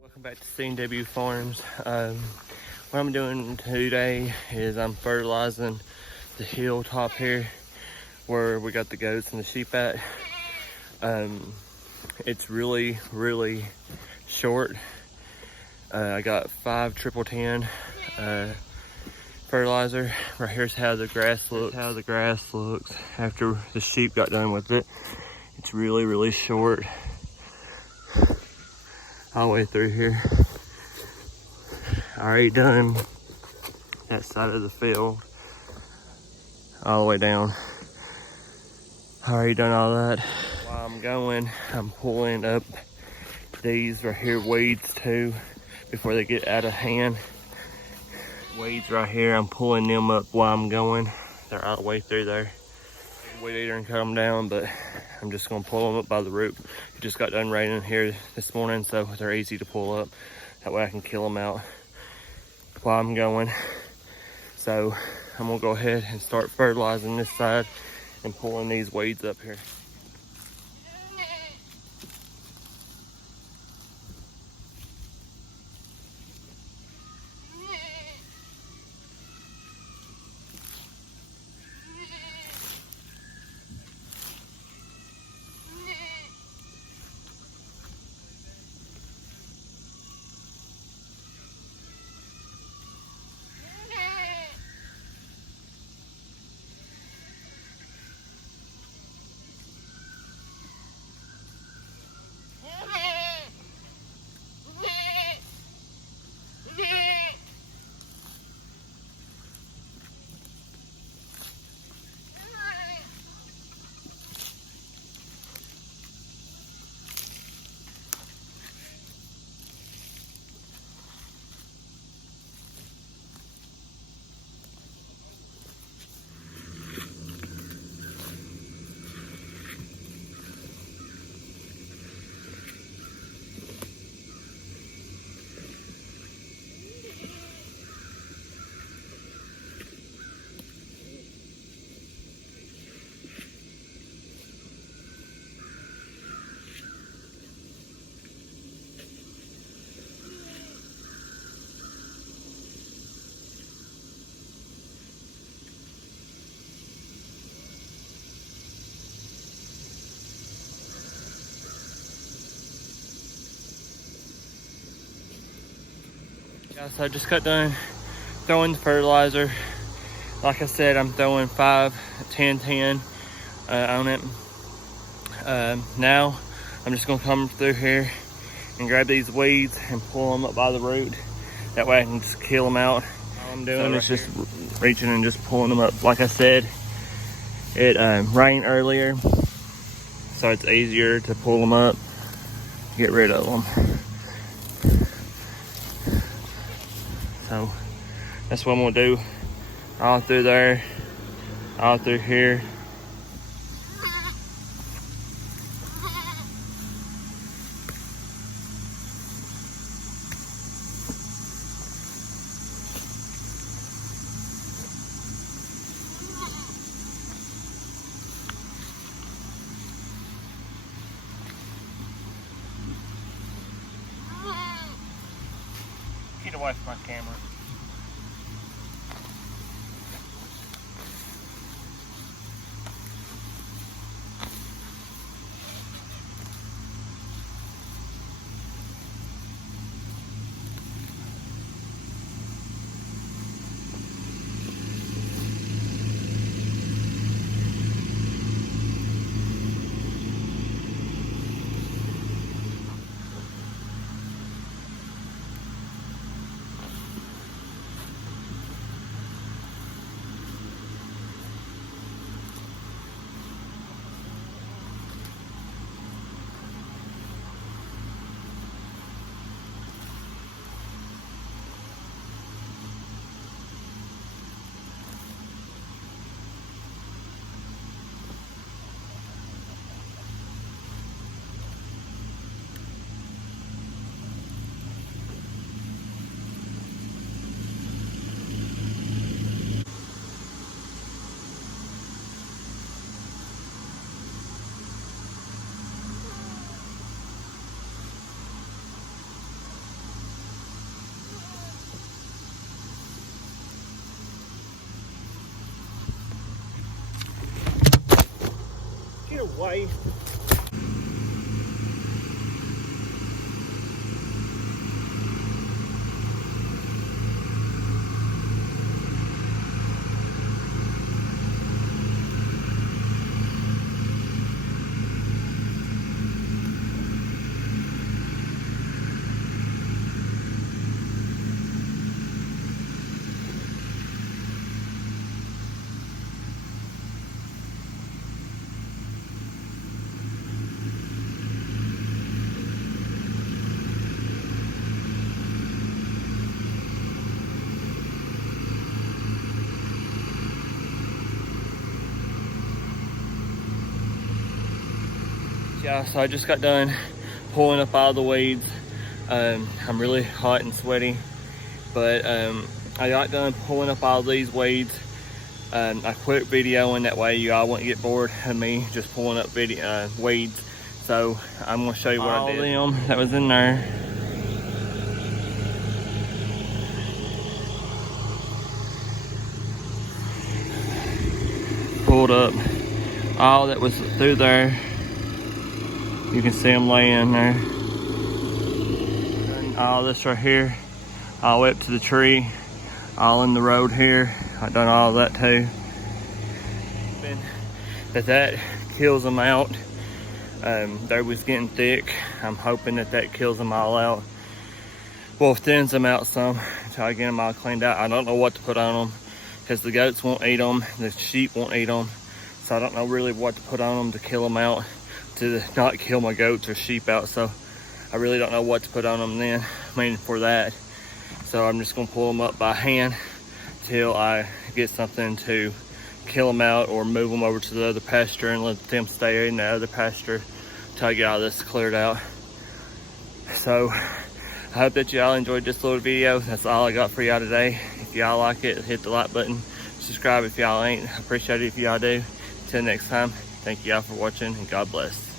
Welcome back to C&W Farms. What I'm doing today is I'm fertilizing the hilltop here where we got the goats and the sheep at. It's really short. I got 5 triple 10 fertilizer. Right here's how the grass looks after the sheep got done with it. It's really short all the way through here. Already done that side of the field all the way down. Already done all that. While I'm going, I'm pulling up these right here weeds too before they get out of hand. Weeds right here, I'm pulling them up while I'm going. They're all the way through there. Weed eater and cut them down, but I'm just gonna pull them up by the root. It just got done raining here this morning, so they're easy to pull up. That way I can kill them out while I'm going. So I'm gonna go ahead and start fertilizing this side and pulling these weeds up here. Yeah, so I just got done throwing the fertilizer. Like I said, I'm throwing 5 10-10 on it. Now I'm just gonna come through here and grab these weeds and pull them up by the root. That way I can just kill them out. All I'm doing is just reaching and just pulling them up. Like I said, it rained earlier, so it's easier to pull them up, get rid of them. So that's what I'm gonna do. All through there, all through here. Get away from my camera. waste. Yeah, so I just got done pulling up all the weeds. I'm really hot and sweaty, but I got done pulling up all these weeds. I quit videoing, that way you all won't get bored of me just pulling up weeds. So I'm gonna show you what I did. All them that was in there. Pulled up all that was through there. You can see them laying there. And all this right here, all the way up to the tree, all in the road here. I've done all of that too. But that kills them out. They was getting thick. I'm hoping that that kills them all out. Well, thins them out some, try to get them all cleaned out. I don't know what to put on them because the goats won't eat them, the sheep won't eat them. So I don't know really what to put on them to kill them out, to not kill my goats or sheep out. So I really don't know what to put on them then, for that. So I'm just gonna pull them up by hand till I get something to kill them out or move them over to the other pasture and let them stay in the other pasture till I get all this cleared out. So I hope that y'all enjoyed this little video. That's all I got for y'all today. If y'all like it, hit the like button. Subscribe if y'all ain't. I appreciate it if y'all do. Till next time, thank y'all for watching and God bless.